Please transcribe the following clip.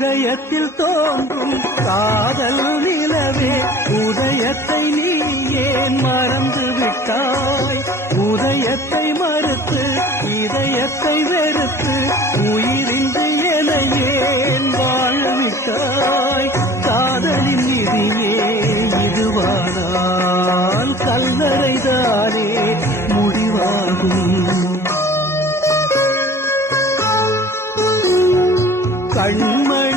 இதயத்தில் தோன்றும் காதல் நிலவே உதயத்தை நீ ஏன் மறந்து விட்டாய்? உதயத்தை மறுத்து இதயத்தை வெறுத்து உயிரின்றி என ஏன் வாழ்விட்டாய்? காதலின் விதியே இதுவானால் கல்லறைதானே முடிவாகும். கண்மணி